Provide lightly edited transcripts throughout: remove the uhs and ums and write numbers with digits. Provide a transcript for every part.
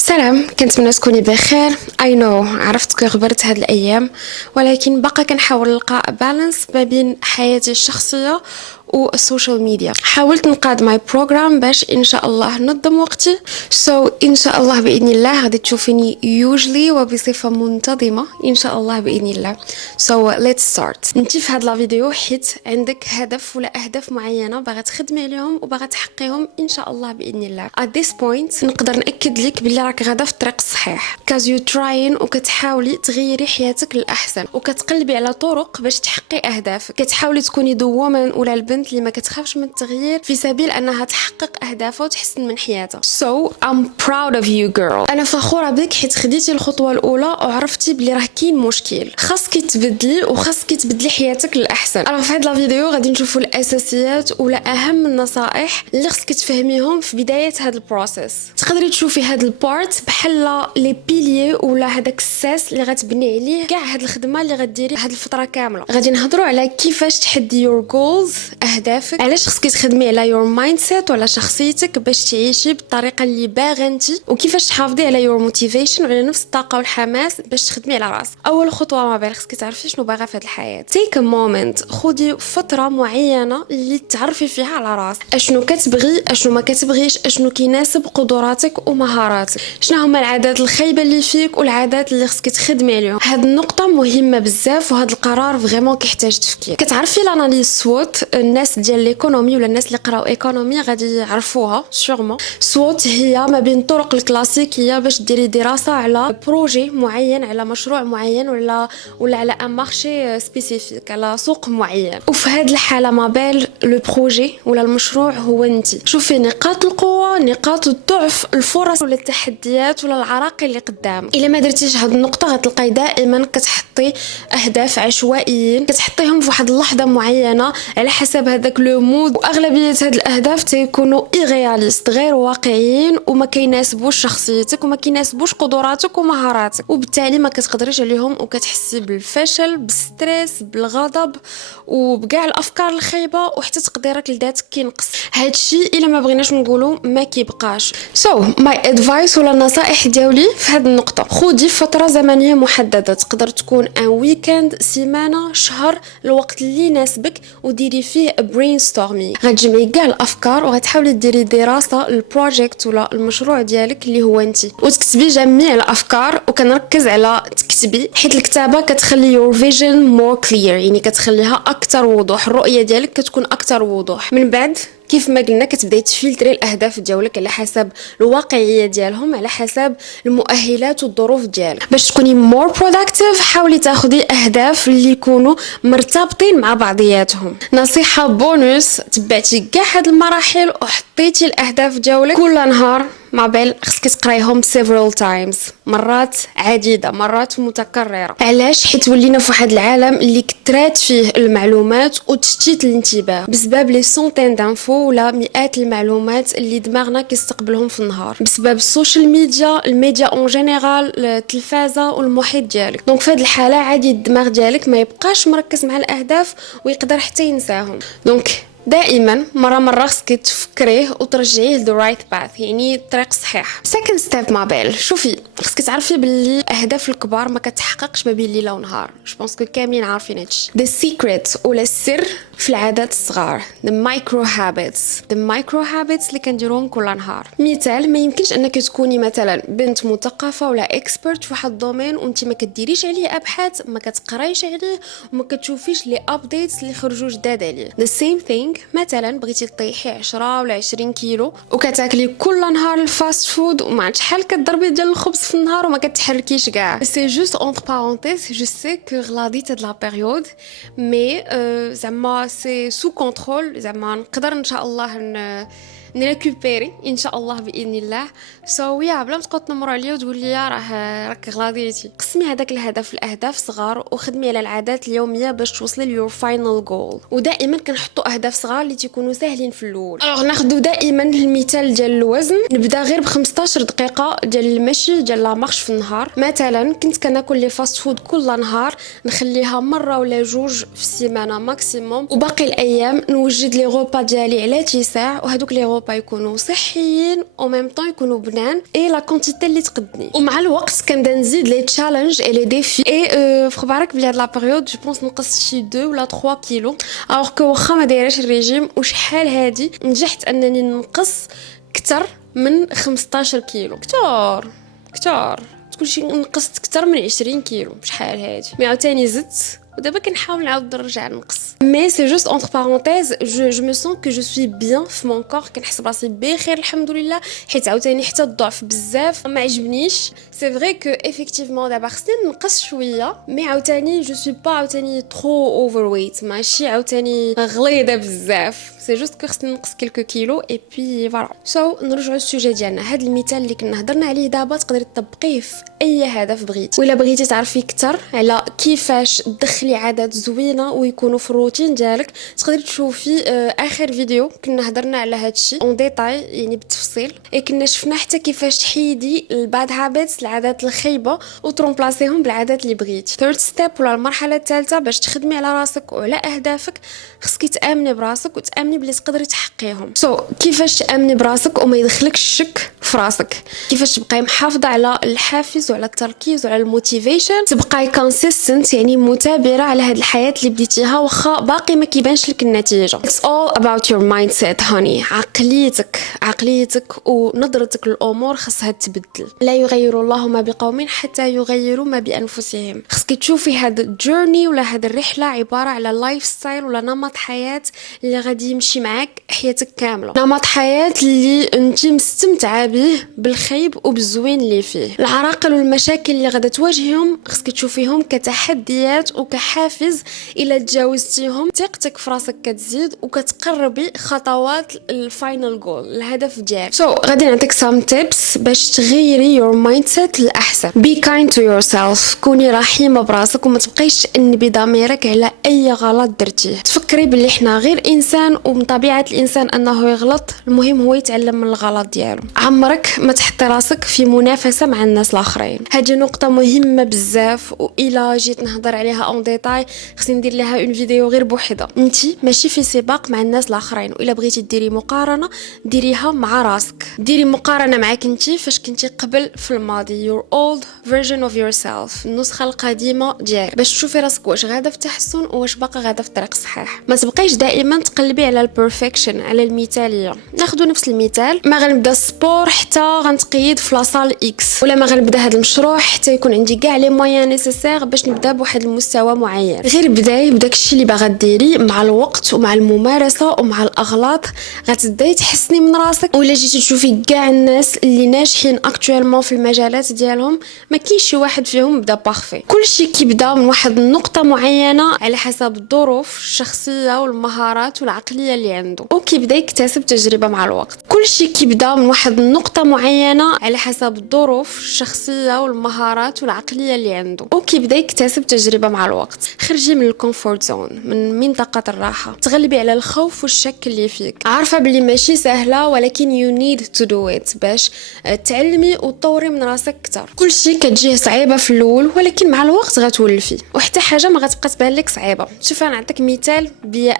سلام، كنتمنى تكوني بخير. اي نو عرفت غبرت هاد الايام، ولكن باقا كنحاول نلقى بالانس ما بين حياتي الشخصيه والسوشيال ميديا. حاولت نقاد ماي بروجرام باش ان شاء الله ننظم وقتي. ان شاء الله باذن الله غادي تشوفيني يوجلي وبصفه منتظمه ان شاء الله باذن الله. ليتس ستارت. انت في هاد لا فيديو حيت عندك هدف ولا اهداف معينه باغا تخدمي عليهم وباغا تحققيهم ان شاء الله باذن الله. at this point نقدر ناكد لك بلي راك غادا في الطريق الصحيح كاز يو تراين، وكتحاولي تغيري حياتك للاحسن وكتقلبي على طرق باش تحققي اهدافك. كتحاولي تكوني ذا وومن ولا البنت اللي ما كتخافش من التغيير في سبيل انها تحقق اهدافها وتحسن من حياتها. I'm proud of you girl. انا فخوره بك حيت خديتي الخطوه الاولى وعرفتي بلي راه كاين مشكل خاصك تبدلي وخاصك تبدلي حياتك للاحسن. انا في هذا الفيديو غادي نشوفوا الاساسيات ولا اهم النصائح اللي خصك تفهميهم في بدايه هذا البروسيس. تقدري تشوفي هذا البارت بحال لي بيليي ولا هذاك الساس اللي غتبني عليه كاع هاد الخدمه اللي غديري هاد الفتره كامله. غادي نهضروا على كيفاش تحدي your goals اهدافك، علاش خصك تخدمي على your mindset وعلى شخصيتك باش تعيشي بالطريقه اللي باغا انت، وكيفاش تحافظي على your motivation وعلى نفس الطاقه والحماس باش تخدمي على راسك. اول خطوه ما بين خصك تعرفي شنو باغا في هاد الحياه. take a moment، خدي فتره معينه اللي تعرفي فيها على راسك اشنو كتبغي اشنو ما كتبغيش، اشنو كيناسب قدراتك ومهاراتك، شنو هما العادات الخايبه اللي فيك والعادات اللي خصك تخدمي عليهم. هاد النقطه مهمه بزاف وهاد القرار فريمون كيحتاج تفكير. كتعرفي لاناليز سووت، الناس ديال ليكونومي ولا الناس اللي قراو ايكونومي غادي يعرفوها سيغمون. سووت هي ما بين الطرق الكلاسيكيه باش ديري دراسه على بروجي معين، على مشروع معين ولا على ان مارشي سبيسيفيك، على سوق معين. وفي هاد الحاله ما بين لو بروجي ولا المشروع هو انت. شوفي نقاط القوه، نقاط الضعف، الفرص ولا التحديات ولا العراقيل اللي قدام. الا ما درتيش هاد النقطه غتلقاي دائما كتحطي اهداف عشوائيين كتحطيهم في واحد اللحظه معينه على حسب هذاك لو مود، واغلبيه هاد الاهداف تيكونوا ايغياليست غير واقعيين وما كيناسبوش شخصيتك وما كيناسبوش قدراتك ومهاراتك، وبالتالي ما كتقدريش عليهم وكتحسي بالفشل، بالستريس، بالغضب وبكاع الافكار الخايبه، وحتى تقديرك لذاتك كينقص. هادشي الا ما بغيناش نقولوا ما كيبقاش. ماي ادفايس ولا النصائح ديالي في هذه النقطه، خدي فتره زمنيه محدده، تقدر تكون ان ويكند، سيمانه، شهر، الوقت اللي يناسبك وديري فيه برين ستورمي. غتجمعي كاع الافكار وغتحاولي ديري دراسه للبروجيكت ولا المشروع ديالك اللي هو انت، وتكتبي جميع الافكار. وكنركز على تكتبي حيت الكتابه كتخلي your vision more clear، يعني كتخليها اكثر وضوح، الرؤيه ديالك كتكون اكثر وضوح. من بعد كيف ما قلنا كتبداي تفلتري الاهداف ديالك على حسب الواقعيه ديالهم، على حسب المؤهلات والظروف ديالك. باش تكوني مور بروداكتيف حاولي تاخدي اهداف اللي يكونوا مرتبطين مع بعضياتهم. نصيحه بونus، تبعتي كاع هاد المراحل وحطيتي الاهداف ديالك كل نهار ما بال خصك تقرايهم several times، مرات عديده، مرات متكرره. علاش؟ حيت ولينا في واحد العالم اللي كثرات فيه المعلومات وتشتيت الانتباه بسبب لي سونتين دانفو ولا مئات المعلومات اللي دماغنا كيستقبلهم في النهار، بسبب السوشيال ميديا، الميديا اون جينيرال، التلفازه والمحيط ديالك. دونك في هذه الحاله عادي الدماغ ديالك ما يبقاش مركز مع الاهداف ويقدر حتى ينساهم. دونك دائما مرة خصك تفكريه وترجعيه ل the right path، يعني الطريق الصحيح. second step مابيل، شوفي خصك تعرفي باللي الاهداف الكبار ما كتحققش ما بين ليله ونهار. جو بونس كاملين عارفين هادشي. the secret ولا السر في العادات الصغار، the micro habits اللي كنديروهم كل نهار. مثال، ما يمكنش انك تكوني مثلا بنت مثقفه ولا اكسبرت في واحد الدومين وانت ما كديريش عليه ابحاث، ما كتقرايش عليه وما كتشوفيش لي ابديتس اللي خرجوا جداد عليه. the same thing، مثلا بغيتي تطيحي 10 ولا 20 كيلو وكتاكلي كل نهار الفاست فود وما عرفتش شحال كضربي ديال الخبز في النهار وما كتحركيش كاع. سي جوست اونتر بارونتيز، جو سي كو غلاديت هاد لا بيريود مي زعما سي سو كونترول، زعما نقدر ان شاء الله نريكوبيري ان شاء الله باذن الله. يا بلا ما تقعد تنمر عليا وتقول لي راك غلاديتي. قسمي هذاك الهدف لاهداف صغار وخدمي على العادات اليوميه باش توصلي ليور فاينل جول. ودائما كنحطوا اهداف صغار اللي تيكونوا ساهلين في الاول. ناخذوا دائما المثال ديال الوزن، نبدا غير ب 15 دقيقه ديال المشي ديال لا مارش في النهار. مثلا كنت كناكل لي فاست فود كل نهار، نخليها مره ولا جوج في السيمانه ماكسيموم، وباقي الايام نوجد لي غوبا ديالي على 9 ساعات، وهذوك لي ريبا يكونوا صحيين او ميم طون يكونوا بنان اي لا كونتيتي اللي تقدني. ومع الوقت كنبدا نزيد لي تشالنج اي لي ديفي اي فخبارك بلي هاد لا بيريود جو بونس نقصت شي 2 ولا 3 كيلو الوغ كو واخا ما دايراش الريجيم وشحال هادي نجحت انني نقص كتر من 15 كيلو. كتار تقول شي نقصت كتر من 20 كيلو بشحال هادي مي عاوتاني زدت ودابا كنحاول نعاود نرجع نقص. مي سي جوست اونتر بارونتيز جو مو سون كو جو سوي بيان في مون كور كنحس براسي بخير الحمد لله حيت عاوتاني حتى الضعف بزاف ما عجبنيش. سي فري كو افيكتيفمون دابا خصني نقص شويه مي عاوتاني جو سوي با عاوتاني ترو اوفر ويت ماشي عاوتاني غليظه بزاف سي جوست كو خصني نقص كيلكو كيلو اي بي فوالا. سو نرجعوا للسوجي ديالنا. هذا المثال اللي كنا هضرنا عليه دابا تقدري تطبقيه في اي هدف بغيتي ولا بغيتي تعرفي اكثر على كيفاش تدخلي عادات زوينه ويكونوا في الروتين ديالك تقدري تشوفي اخر فيديو كنا هضرنا على هذا الشيء اون ديتاي يعني بالتفصيل كنا شفنا حتى كيفاش تحيدي الباد هابيتس العادات الخايبه وترومبلاسيهم بالعادات اللي بغيتي. ثيرد ستيب ولا المرحله الثالثه باش تخدمي على راسك وعلى اهدافك خصك تامني براسك وتامني بلي تقدري تحققيهم. كيفاش تامني براسك وما يدخلكش الشك في راسك؟ كيفاش تبقاي محافظه على الحافز وعلى التركيز وعلى الموتيفيشن تبقاي كونسيستنت يعني مثابره على هاد الحياه اللي بديتيها واخا باقي ما كيبانش لك النتيجه. It's all about your mindset honey. عقليتك ونظرتك للامور خاصها تبدل. لا يغير الله ما بقوم حتى يغيروا ما بانفسهم. خصك تشوفي هاد الجورني ولا هاد الرحله عباره على لايف ستايل ولا نمط حياه اللي غادي يمشي معاك حياتك كامله. نمط حياه اللي انت مستمتعه به بالخيب وبالزوين اللي فيه. العراقل والمشاكل اللي غادا تواجههم خصك تشوفيهم كتحديات وكحافز الى تجاوزتيهم ثقتك في راسك كتزيد وكتقربي خطوات الفاينل جول الهدف ديالك. غادي نعطيك سام تيبس باش تغيري يور مايند سيت للاحسن. بي كايند تو يور سيلف. كوني رحيمه براسك وما تبقيش تأنبي ضميرك على اي غلط درتيه. تفكري باللي احنا غير انسان ومن طبيعه الانسان انه يغلط. المهم هو يتعلم من الغلط ديالو. عمرك ما تحطي راسك في منافسه مع الناس الاخرين. هذه نقطه مهمه بزاف والى جيت نهضر عليها اون ديتاي خصني ندير لها اون فيديو غير بوحدها. انتي ماشي في سباق مع الناس الاخرين والا بغيتي ديري مقارنه ديريها مع راسك. ديري مقارنه معاك انتي فاش كنتي قبل في الماضي your old version of yourself النسخه القديمه ديالك باش تشوفي راسك واش غاده في تحسن واش باقا غاده في الطريق الصحيح. ما تبقيش دائما تقلبي على البرفكشن على المثاليه. ناخذ نفس المثال ما غنبدا السبور حتى غنتقيد في لاصال اكس ولا ما غنبدا هذا المشروع حتى يكون عندي كاع لي مويان نيسيسير باش نبدا بواحد المستوى معين. غير بداي بداك الشيء اللي باغا ديري مع الوقت ومع الممارسه ومع الاغلاط غتبداي تحسني من راسك. ولا جيتي تشوفي كاع الناس اللي ناجحين اكطوالمون في المجالات ديالهم ما كاينش شي واحد فيهم بدا بارفي. كلشي كيبدا من واحد النقطه معينه على حسب الظروف الشخصيه والمهارات والعقليه اللي عنده وكيبدا يكتسب تجربه مع الوقت. كلشي كيبدا من واحد النقطه معينه على حسب الظروف الشخصيه والمهارات والعقليه اللي عنده وكيبدا يكتسب تجربه مع الوقت. خرجي من الكومفورت زون من منطقه الراحه. تغلبي على الخوف والشك اللي فيك. عارفه بلي ماشي سهله ولكن you need to do it باش تعلمي وتطوري من راسك اكثر. كلشي كتجيه صعيبه في الاول ولكن مع الوقت غتولفي وحتى حاجه ما غتبقى تبان لك صعيبه. شوف انا نعطيك مثال بيا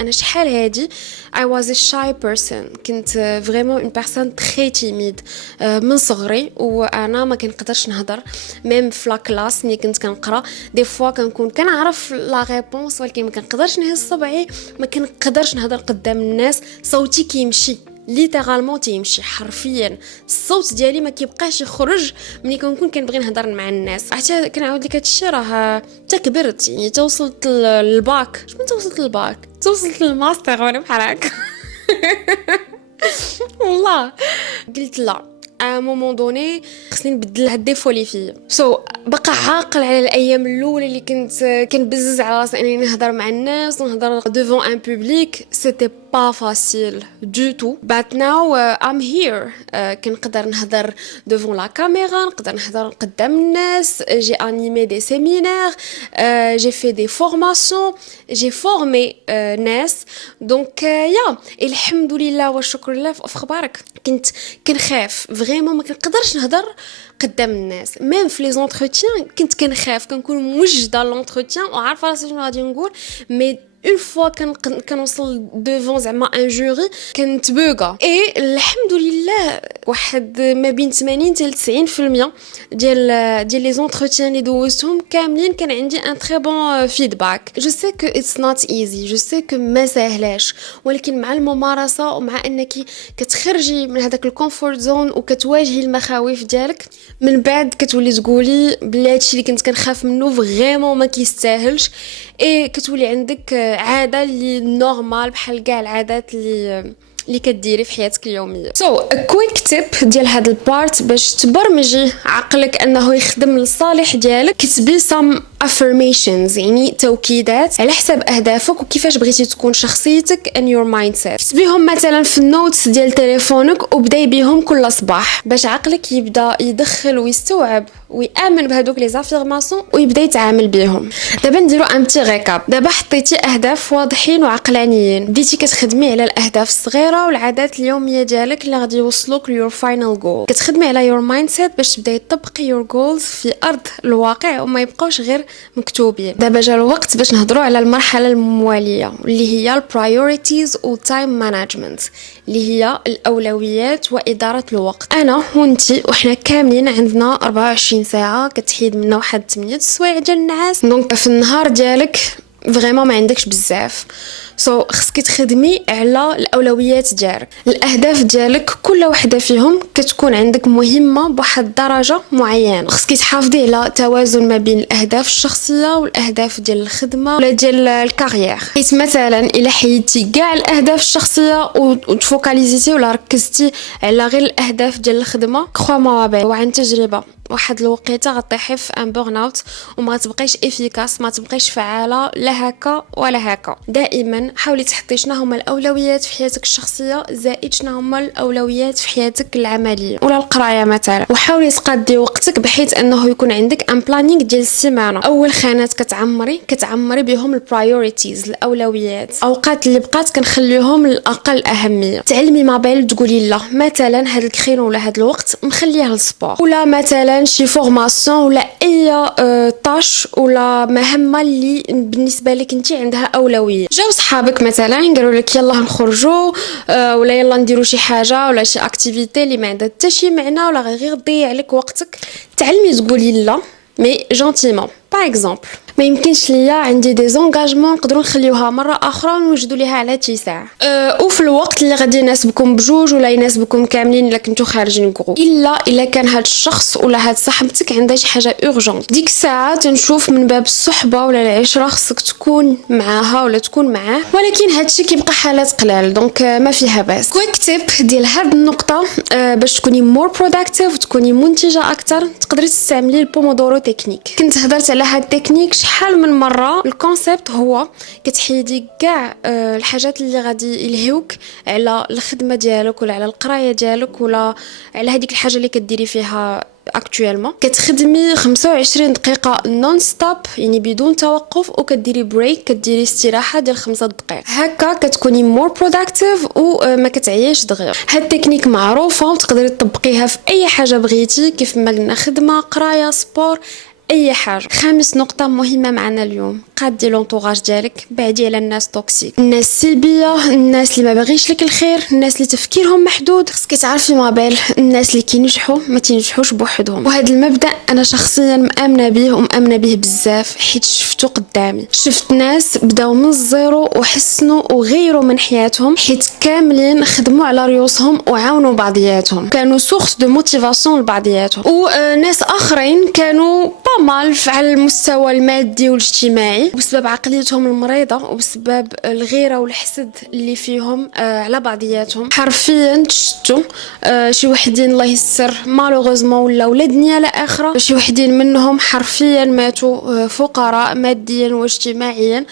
انا شحال هادي I was a shy person. كنت vraiment une personne très timide من صغري وانا ما كنقدرش نهضر ميم في لا كلاس ملي كنت كنقرا دي فوا كنكون كنعرف لا ريبونس ولكن ما كنقدرش نهز صبعي ما كنقدرش نهضر قدام الناس. صوتي كيمشي ليترالمون تيمشي حرفيا. الصوت ديالي ما كيبقاش يخرج ملي كنكون كنبغي نهضر مع الناس. حتى كنعاود لك هادشي راه حتى كبرت يعني توصلت للباك. شنو توصلت للباك؟ توصلت للماستر وانا بحال هكا والله قلت لا مومون دوني خصني نبدل هاد الديفو اللي فيا. بقى عاقل على الايام الاولى اللي كنت كنبزز على راسي انني نهضر مع الناس ونهضر devant un public. C'était pas facile du tout. But now I'm here. كنقدر نهضر devant la caméra, نقدر نهضر قدام الناس. J'ai animé des séminaires, j'ai fait des formations, j'ai formé ناس. Donc الحمد لله والشكر لله. في اخبارك كنت كنخاف فريمون ما كنقدرش نهضر قدام الناس ميم في لي زونتروتيان. كنت كنخاف كنكون موجده لونتروتيان وعارفه راسي شنو غادي نقول مي اون فوا كنوصل دوفون زعما ان جوري كنتبوغا. اي الحمد لله واحد ما بين 80 حتى 90% ديال لي زونتروتيان اللي دوزتهم كاملين كان عندي ان تري بون فيدباك. جو سي كو اتس نوت ايزي، جو سي كو ما ساهلاش، ولكن مع الممارسه ومع انك كتخرجي من هذاك الكومفورت زون وكتواجهي المخاوف ديالك، من بعد كتولي تقولي بلي هادشي اللي كنت كنخاف منه فريمون ما كيستاهلش. اي كتولي عندك عاده اللي نورمال بحال كاع العادات اللي كديري في حياتك اليوميه. كويك تيب ديال هاد البارت باش تبرمجي عقلك انه يخدم للصالح ديالك، كتبي some affirmations يعني توكيدات على حساب اهدافك وكيفاش بغيتي تكون شخصيتك and your mindset. كتبيهم مثلا في النوتس ديال تليفونك وبداي بيهم كل صباح باش عقلك يبدا يدخل ويستوعب ويامن بهذوك لي زافيرماسيون ويبدا يتعامل بهم. دابا نديرو ان بتي ريكاب. دابا حطيتي اهداف واضحين وعقلانيين، بديتي كتخدمي على الاهداف الصغيره والعادات اليوميه ديالك اللي غادي يوصلوك ليور فاينل جول. كتخدمي على يور مايند سيت باش تبداي تطبقي يور جولز في ارض الواقع وما يبقاوش غير مكتوبين. دابا جا الوقت باش نهضروا على المرحله المواليه اللي هي البرايوريتيز والتايم مانجمنت، اللي هي الاولويات واداره الوقت. انا وانتي وحنا كاملين عندنا 24 ساعه كتحيد منا واحد 8 سوايع ديال النعاس، دونك في النهار ديالك فريمون ما عندكش بزاف. خصك تخدمي على الاولويات ديالك. الاهداف ديالك كل وحده فيهم كتكون عندك مهمه بواحد درجه معينه. خصك تحافظي على توازن ما بين الاهداف الشخصيه والاهداف ديال الخدمه ولا ديال الكارير. حيت مثلا الا حيدتي كاع الاهداف الشخصيه وتفوكاليزيتي ولا ركزتي على غير الاهداف ديال الخدمه، كخوا ما وعن تجربه واحد الوقيته غطيحي في ان بورن اوت وما تبقيش افيكاس، ما تبقيش فعاله لا هكا ولا هكا. دائما حاولي تحطي شنو هما الاولويات في حياتك الشخصيه زائد شنو هما الاولويات في حياتك العمليه ولا القرايه مثلا، وحاولي تقضي وقتك بحيث انه يكون عندك ان بلانينغ ديال السيمانه. اول خانات كتعمري بهم البرايوريتيز الاولويات، اوقات اللي بقات كنخليهم الاقل اهميه. تعلمي ما بين تقولي لا مثلا هذا الكرينو ولا هذا الوقت مخليه للسبور، ولا مثلا شي فورماسيون ولا اي طاش ولا مهمه اللي بالنسبه لك انت عندها اولويه. جاو صحابك مثلا قالوا لك يلا نخرجوا ولا يلا نديروا شي حاجه ولا شي اكتيفيتي اللي ما عندها حتى شي معنى ولا غير تضيع عليك وقتك، تعلمي تقولي لا مي جونتيمون. باغ اكزومبل ما يمكنش ليا عندي دي زونغاجمون نقدروا نخليوها مره اخرى ونوجدوا ليها على شي ساعه وفي الوقت اللي غادي يناسبكم بجوج ولا يناسبكم كاملين الا كنتو خارجين جروب، الا كان هاد الشخص ولا هاد صاحبتك عندها شي حاجه اورجونت. ديك الساعه تنشوف من باب الصحبه ولا العشره خصك تكون معاها ولا تكون معاه، ولكن هادشي كيبقى حالات قلال دونك ما فيها باس. كويك تيب ديال هاد النقطه باش تكوني مور بروداكتيف وتكوني منتجه اكثر، تقدري تستعملي البومودورو تكنيك. كنت هضرت على هاد التكنيك شحال من مره. الكونسيبت هو كتحيدي كاع الحاجات اللي غادي يلهيوك على الخدمه ديالك ولا على القرايه ديالك ولا على هذيك الحاجه اللي كديري فيها اكطوالمون. كتخدمي 25 دقيقه نون ستوب يعني بدون توقف وكديري بريك، كديري استراحه ديال 5 دقائق. هكا كتكوني مور بروداكتيف وما كتعياش دغيا. هاد التكنيك معروفه وتقدري تطبقيها في اي حاجه بغيتي، كيف ما قلنا خدمه قرايه سبور اي حاجه. خامس نقطه مهمه معنا اليوم، قادي لونطوراج ديالك، بعدي على الناس توكسيك، الناس السلبيه، الناس اللي ما باغيش لك الخير، الناس اللي تفكيرهم محدود. خصك تعرفي ما بين الناس اللي كينجحوا ما تنجحوش بوحدهم. وهذا المبدا انا شخصيا مامنه به ومامنه به بزاف حيت شفتو قدامي. شفت ناس بداو من الزيرو وحسنوا وغيروا من حياتهم حيت كاملين خدموا على ريوسهم وعاونوا بعضياتهم، كانوا سورس دو موتيفاسيون لبعضياتهم. وناس اخرين كانوا مال على المستوى المادي والاجتماعي بسبب عقليتهم المريضة وبسبب الغيرة والحسد اللي فيهم على بعضياتهم. حرفيا تشتوا شي وحدين الله يسر مالوغوزمون ولا ولاد نيالة اخرى، شي وحدين منهم حرفيا ماتوا فقراء ماديا واجتماعيا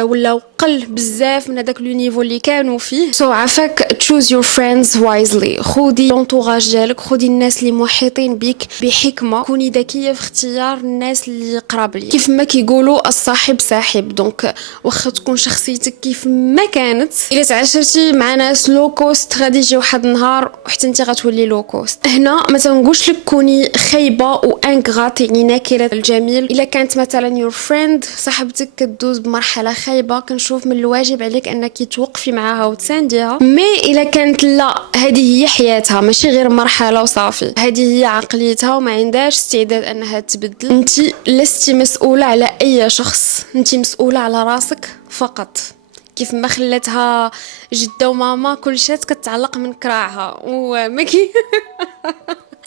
ولا قل بزاف من هذاك لو نيفو اللي كانوا فيه. عافاك choose your friends wisely. خودي لونطوراج ديالك، خودي الناس اللي محيطين بك بحكمه، كوني ذكيه في اختيار الناس اللي قراب لي. كيف ما كيقولوا الصاحب ساحب، دونك واخا تكون شخصيتك كيف ما كانت، الا تعاشرتي مع ناس لو كوست غادي يجي واحد النهار وحتى انت غتولي لو كوست. هنا ما تنقولش لك كوني خايبه وانغرات يعني ناكره الجميل. الا كانت مثلا يور فريند صاحبتك كدوز بمرحله خايبه، كنشوف كنشوف من الواجب عليك انك توقفي معاها وتسانديها. مي الا كانت لا، هذه هي حياتها ماشي غير مرحله وصافي، هذه هي عقليتها وما عندهاش استعداد انها تبدل، انت لستي مسؤوله على اي شخص، انت مسؤوله على راسك فقط. كيف ما خلاتها جده وماما كل شيء كتعلق من كراعها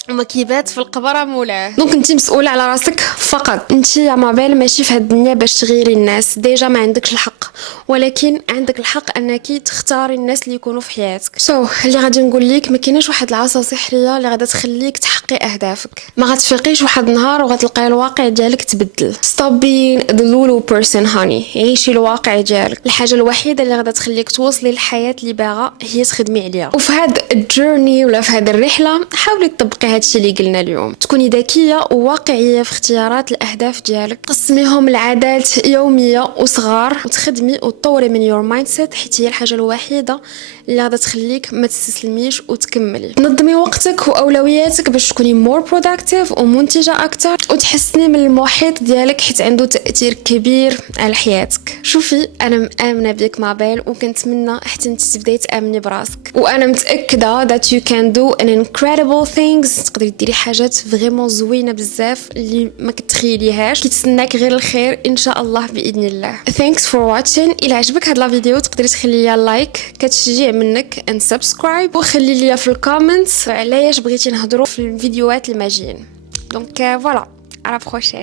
وما كيبات في القبره مولاه. دونك انت مسؤوله على راسك فقط. انت يا مابيل ماشي في هاد الدنيا باش تغيري الناس، ديجا ما عندكش الحق، ولكن عندك الحق انك تختاري الناس اللي يكونوا في حياتك. اللي غادي نقول لك، ما كايناش واحد العصا سحريه اللي غادا تخليك تحققي اهدافك. ما غتفيقيش واحد النهار وغتلقاي الواقع ديالك تبدل. stop being the lulu person honey، عيشي الواقع ديالك. الحاجه الوحيده اللي غادا تخليك توصلي للحياه اللي باغا هي تخدمي عليها. وفي هاد الجورني ولا في هاد الرحله حاولي تطبقي هادشي اللي قلنا اليوم. تكوني ذكيه وواقعيه في اختيارات الاهداف ديالك، قسميهم لعادات يوميه وصغار، وتخدمي وتطوري من يور مايند سيت، حيت هي الحاجه الوحيده اللي غادا تخليك ما تستسلميش وتكملي. نظمي وقتك واولوياتك باش تكوني مور بروداكتيف ومنتجه اكثر، وتحسني من المحيط ديالك حيت عنده تاثير كبير على حياتك. شوفي انا مآمنه بك مابيل، وكنتمنى حتى انت تبداي تامني براسك، وانا متاكده that you can do an incredible things. تقدري ديري حاجات فريمون زوينه بزاف اللي ما كتخيليهاش. كيتسناك غير الخير ان شاء الله باذن الله. thanks for watching. الى عجبك هاد لا فيديو تقدري تخلي لي لايك كتشجيع منك and subscribe، وخلي لي في الكومنتس علاش بغيتي نهضروا في الفيديوهات الماجيين. دونك فوالا، على بروشين.